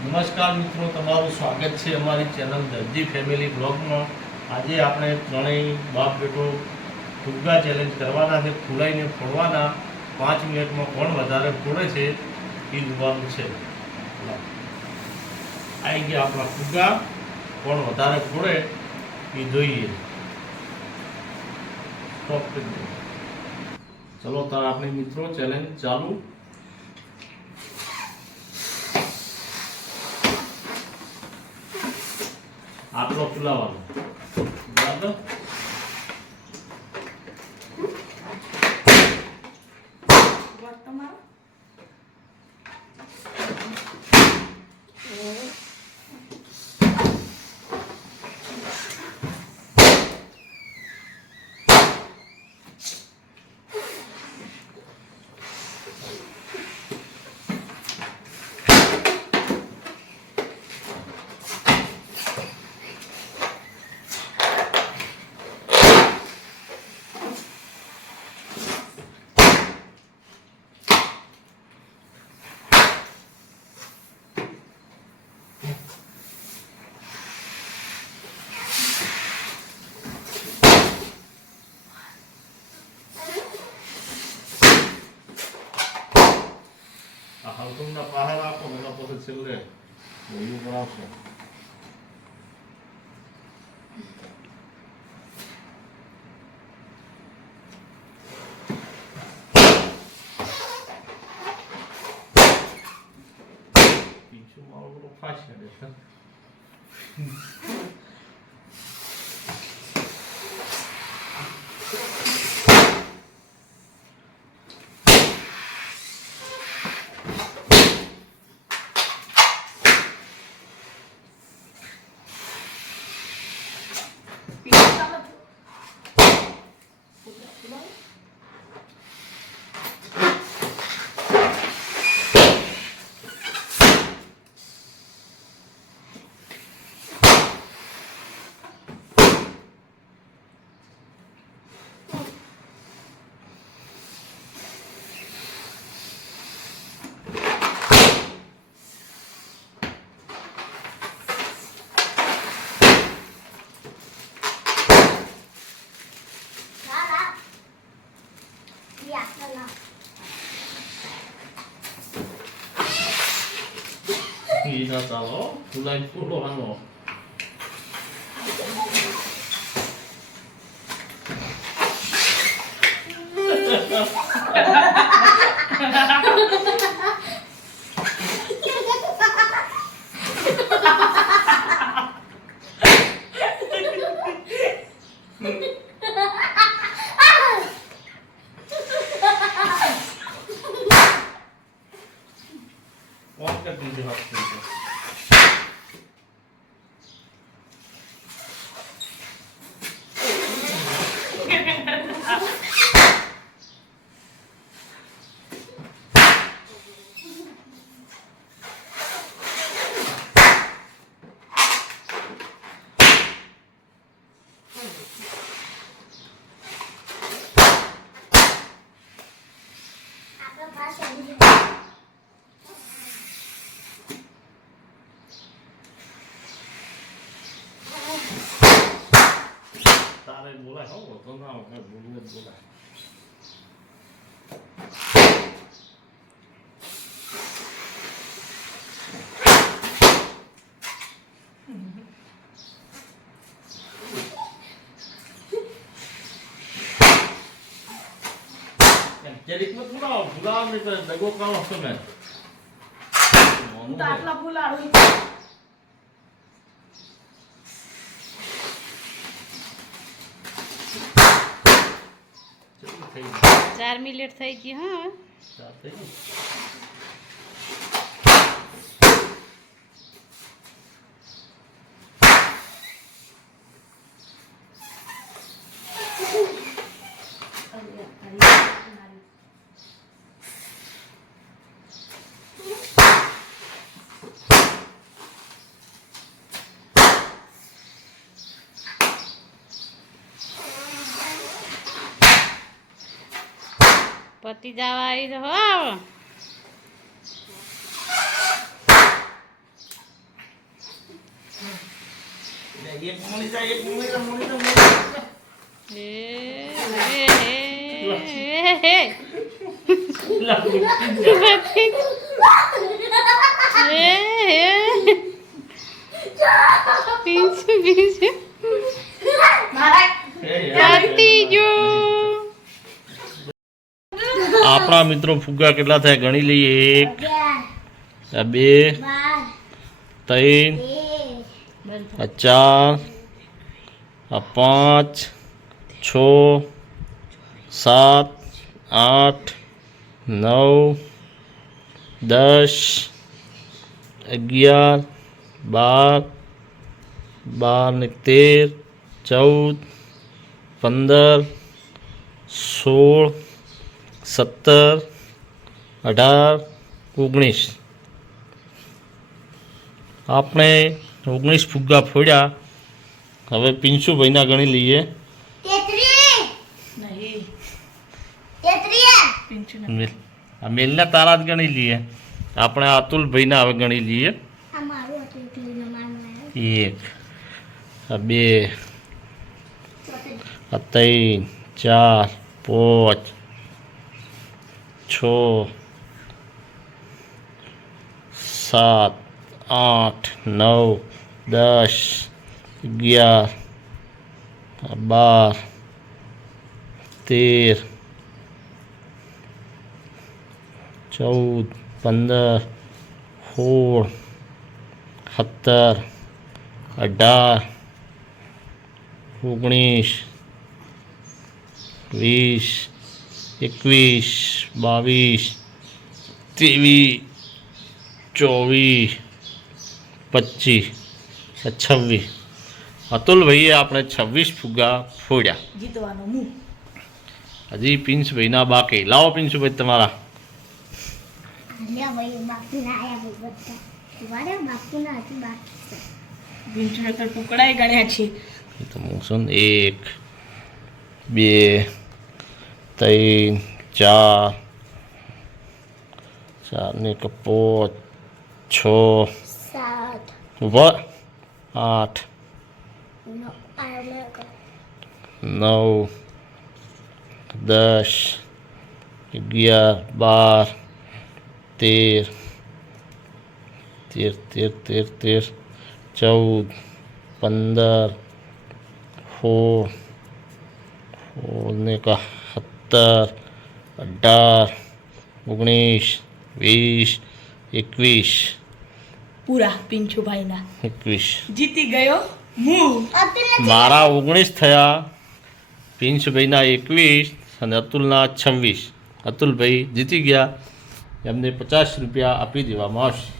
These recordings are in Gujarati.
નમસ્કાર મિત્રો, તમારું સ્વાગત છે અમારી ચેનલ દરજી ફેમિલી બ્લોગમાં. આજે આપણે ત્રણેય બાપ બેટો ફુગ્ગા ચેલેન્જ કરવાના છે, ફૂલાઈને ફોડવાના. પાંચ મિનિટમાં કોણ વધારે ફોડે છે એ જોવાનું છે. આવી ગયા આપણા ફુગ્ગા કોણ વધારે ફોડે એ જોઈએ. ચલો તાર આપણે મિત્રો ચેલેન્જ ચાલુ. আদরক ফুলাওয়ালা তোম나 পাহারা কোনা পথে চললে ওই বড়াছো কিছু মালগুলো ফাঁসে দেখেন પેલો ફાશ કરે છે ઈ ના ચાલો ફૂલાઈ ફૂલવાનો કોણ તારે બોલાય હો તો ના હોય બોલવું જ બોલાય જરીક મત બોલાવો બોલાવો નહીં તો દગો કાઢો તમે મોનું છે. આટલા ફૂલાડું કેટલું થઈ ગયું? ચાર મિનિટ થઈ ગઈ હા. પતિ જવા આવી હો. પતિ જો આપણા મિત્રો ફુગ્ગા કેટલા થયા? ગણી લઈએ. એક, આ બે, ત્રણ, આ ચાર, આ પાંચ, છ, સાત, આઠ, નવ, દસ, અગિયાર, બાર બાર ને તેર, ચૌદ, પંદર, સોળ સત્તર અઢાર ઓગણીસ. આપણે ઓગણીસ ફુગ્ગા ફોડ્યા. હવે પિંશુભાઈના ગણી લઈએ. આ મેલના તારા જ ગણી લઈએ. આપણે અતુલભાઈના હવે ગણી લઈએ. એક આ બે આ ત્રણ ચાર પાંચ છ સાત આઠ નવ દસ અગિયાર આ બાર તેર ચૌદ પંદર સોળ સત્તર અઢાર ઓગણીસ વીસ એકવીસ બાવીસ ત્રેવીસ ચોવીસ પચીસ છવ્વીસ. અતુલભાઈએ આપણે છવ્વીસ ફુગ્ગા ફોડ્યા. જીતવાનો હજી પિન્સભાઈના બાકી. લાવો પિન્સુભાઈ તમારા. એક બે ત્રણ ચાર ચારને કપો છ વ આઠ નવ દસ અગિયાર બાર તેર તેર તેર તેર તેર ચૌદ પંદર સોળ સોળ ને કા સત્તર અઢાર ઓગણીસ વીસ એકવીસ. પૂરા પિંચુભાઈના. એકવીસ. જીતી ગયો હું. મારા ઓગણીસ થયા પિંચભાઈના એકવીસ અને અતુલના છવ્વીસ. અતુલભાઈ જીતી ગયા એમને પચાસ રૂપિયા આપી દેવામાં આવશે.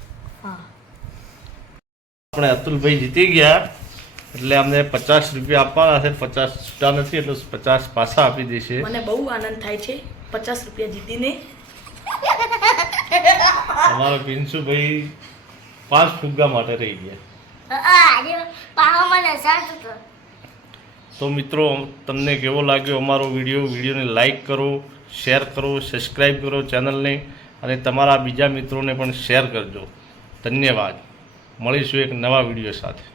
આપણે અતુલભાઈ જીતી ગયા એટલે અમને પચાસ રૂપિયા આપવાના છે પચાસ છૂટા નથી એટલે પચાસ પાછા આપી દેશે. મને બહુ આનંદ થાય છે પચાસ રૂપિયા જીતીને. અમારો પિન્સુભાઈ પાંચ ફુગ્ગા માટે રહી ગયા. તો મિત્રો તમને કેવો લાગ્યો અમારો વીડિયો? વિડીયોને લાઈક કરો શેર કરો સબસ્ક્રાઈબ કરો ચેનલને અને તમારા બીજા મિત્રોને પણ શેર કરજો. ધન્યવાદ. મળીશું એક નવા વીડિયો સાથે.